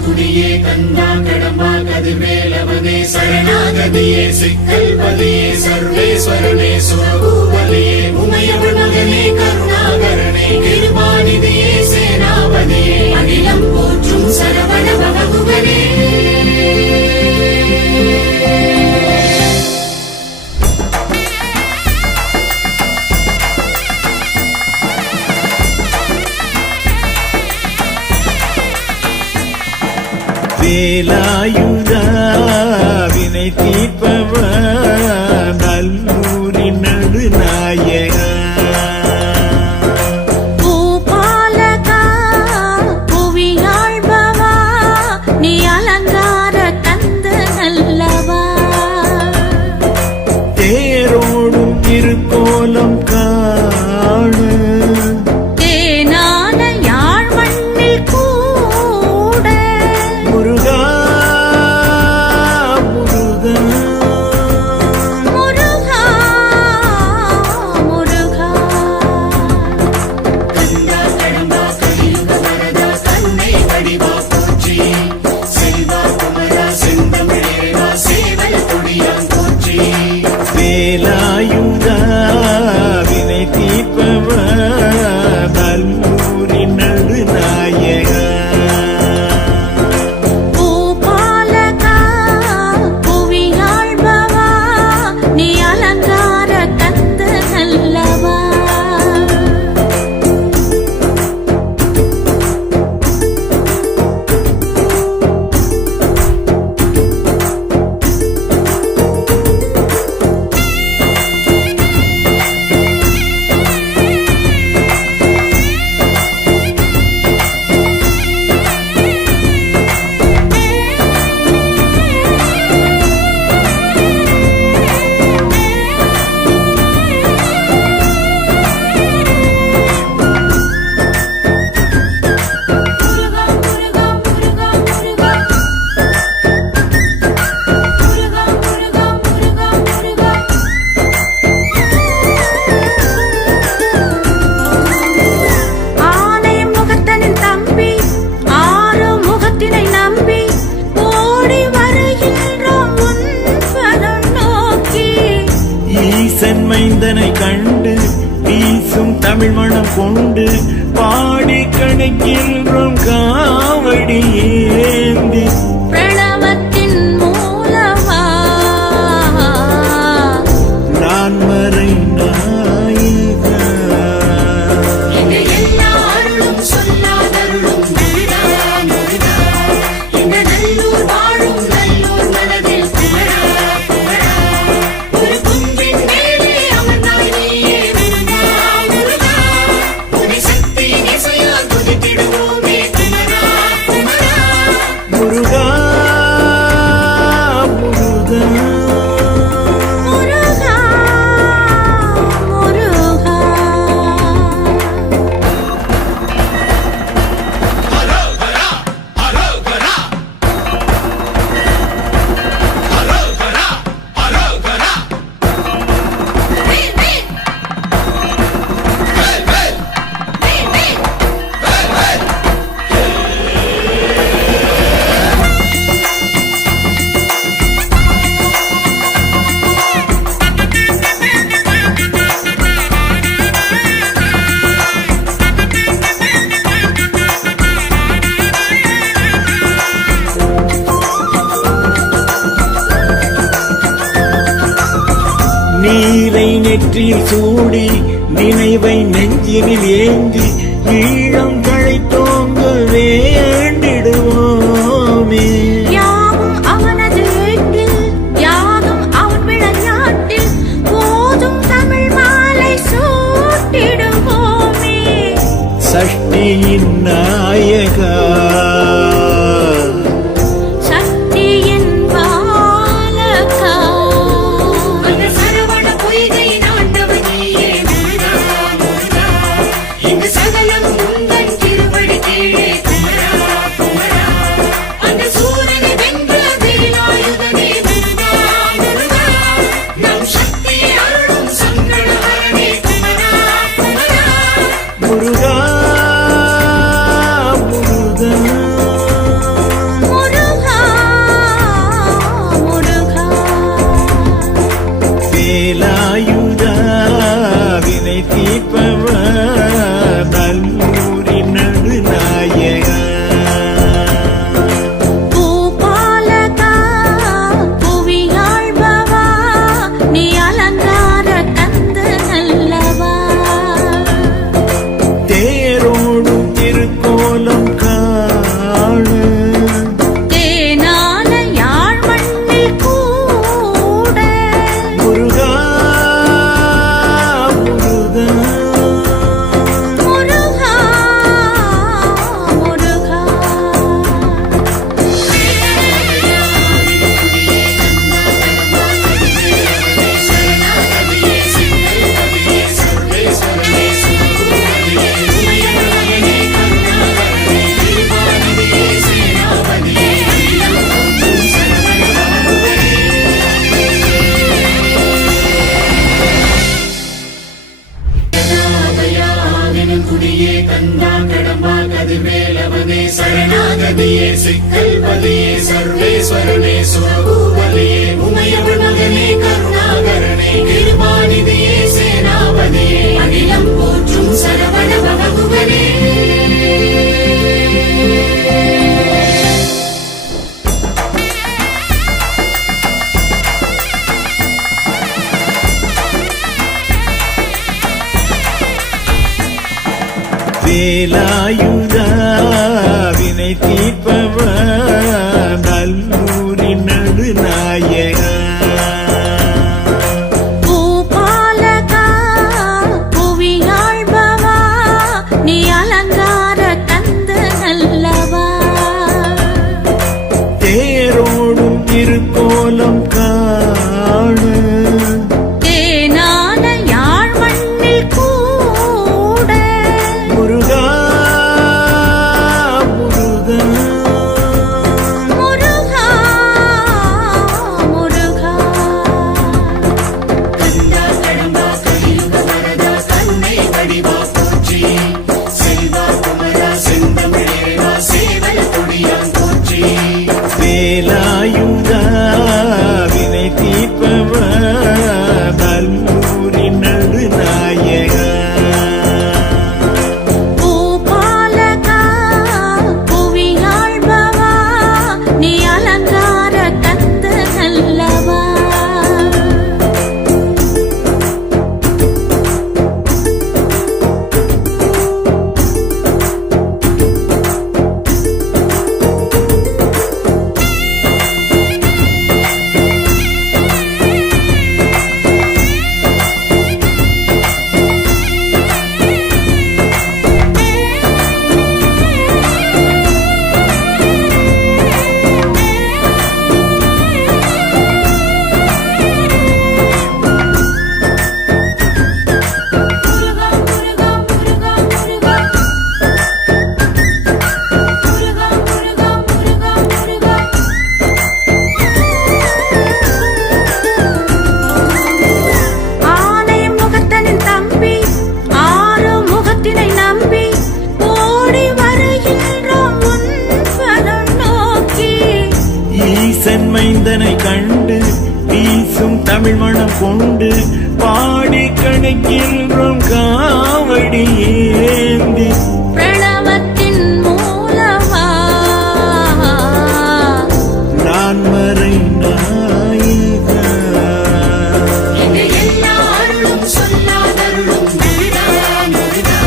குடியே கந்தா கடம்பா கதிர்வேலவனே சரணாகதியே சிக்கல் பதியே சர்வேஸ்வரனே சுரபூபதியே உமையவள் மகனே கருணாகரனே கிருபாநிதியே சேனாபதியே அகிலம் போற்றும் சரவண பவகுகனே வேலாயுதா வினை தீர்ப்பவா நல்லூரின் நடுநாயகா பூபாலகா புவியாழ்பவா நீ அலங்கார கந்த நல்லவா தேரோடும் திருக்கோலம் காண தேனான யாழ் மண்ணில் கூட முருகா முருகா முருகா முருகா கந்தா கடம்பா கலியுக வரதா கண்ணை வடிவா போற்றி செல்வா குமரா செந்தமிழேவா சேவல் கொடியான் போற்றி வேலாயுதா வினை தீர்ப்பவா நல்லூரின் நடுநாயகா பூபாலகா புவியாழ்பவா நீ அலங்கார கந்த நல்லவா முருகா முருகா முருகா முருகா முருகா முருகா முருகா முருகா ஆலயம் முகத்தனின் தம்பி ஆறு முகத்தினை நம்பி ஓடி வருகின்றோம் உன் பதம் நோக்கி ஈசன் மைந்தனை கண்டு வீசும் தமிழ் மணம் கொண்டு பாடி கணக்கின்றோம் காவடி ஏந்தி பிரணவத்தின் மூலமா நான் மறைந்தாயிகா எங்க எல்லா அருளும் சொல்லாதருளும் முருகா முருகா எங்க நல்லூர் வாழும் நல்லூர் மனதில் குமரா குமரா ஒரு குன்றின் மேலே அமர்ந்தாய் நீயே முருகா முருகா உன்னை சக்தியின் இசையால் துதித்திடுவோமே குமரா குமரா முருகா முருகா முருகா முருகா நீரை நெற்றியில் சூடி நினைவை நெஞ்சினில் ஏந்தி ஈழம் தழைத்தோங்க வேண்டிடுவோமே யாவும் அவனது ஏட்டில் யாதும் அவன் விளையாட்டில் போதும் தமிழ் மாலை சூட்டிடுவோமே சஷ்டியின் நாயகா சக்தியின் பாலகா அந்த சரவண பொய்கை நாட்டவனியே முருகா முருகா இங்கு சகலம் உந்தன் திருவடி கீழே குமரா குமரா அந்த சூரனை வென்ற வேலாயுதனே முருகா முருகா நம் சக்தியை அருளும் சங்கடஹரனே குமரா குமரா முருகா முருகா சரணாகதியே சிக்கல்பதியே சர்வேஸ்வரனே சுரபூபதியே உமையவள் மகனே கருணாகரனே கிருபாநிதியே சேனாபதியே அகிலம் போற்றும் சரவண பவகுகனே வேலாயுதா வினை தீர்ப்பவா நல்லூரின் நடுநாயகா பூபாலகா புவியாழ்பவா நீ அலங்கார கந்த நல்லவா தேரோடும் திருக்கோலம் காணு தேனான யாழ் மண்ணில் கூட முருகா முருகா முருகா முருகா கந்தா கடம்பா கலியுக வரதா கருணை வடிவா போற்றி செல்வா குமரா செந்தமிழேவா சேவல் கொடியான் போற்றி வேலாயுதா வினை தீர்ப்பவா நல்லூரின் நடுநாயகா பூபாலகா புவியாழ்பவா நீ அலங்கார கந்த நல்லவா முருகா முருகா முருகா முருகா முருகா முருகா முருகா முருகா ஆலயம் முகத்தனின் தம்பி ஆறு முகத்தினை நம்பி ஓடி வருகின்றோம் உன் பதம் நோக்கி ஈசன் மைந்தனை கண்டு வீசும் தமிழ் மணம் கொண்டு பாடி கணக்கின்றோம் காவடி ஏந்தி பிரணவத்தின் மூலமா நான் மறை நாயகா இங்கு எல்லா அருளும் சொல்லாதருளும் முருகா முருகா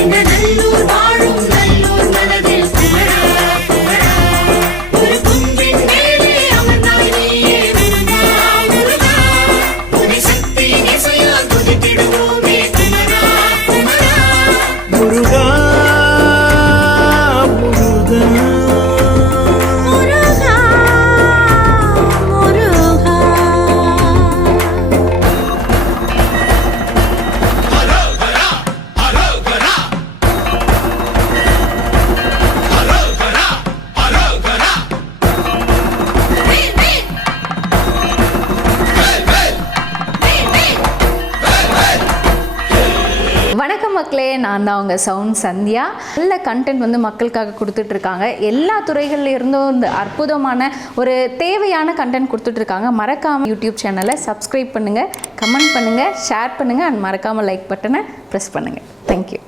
இந்த நல்லூர் வாழும் நல்லூர் மனதில் குமரா குமரா ஒரு குன்றின் மேலே அமர்ந்தாய் நீயே முருகா முருகா உன்னை சக்தி இசையால் துதித்திடுவோமே குமரா குமரா முருகா முருகா முருகா முருகா வணக்கம் மக்களே, நான் தான் உங்கள் சவுண்ட் சந்தியா. நல்ல கண்டென்ட் வந்து மக்களுக்காக கொடுத்துட்ருக்காங்க. எல்லா துறைகள்ல இருந்தும் இந்த அற்புதமான ஒரு தேவையான கண்டென்ட் கொடுத்துட்ருக்காங்க. மறக்காமல் யூடியூப் சேனலை சப்ஸ்கிரைப் பண்ணுங்கள், கமெண்ட் பண்ணுங்கள், ஷேர் பண்ணுங்கள் அண்ட் மறக்காமல் லைக் பட்டனை ப்ரெஸ் பண்ணுங்கள். தேங்க்யூ.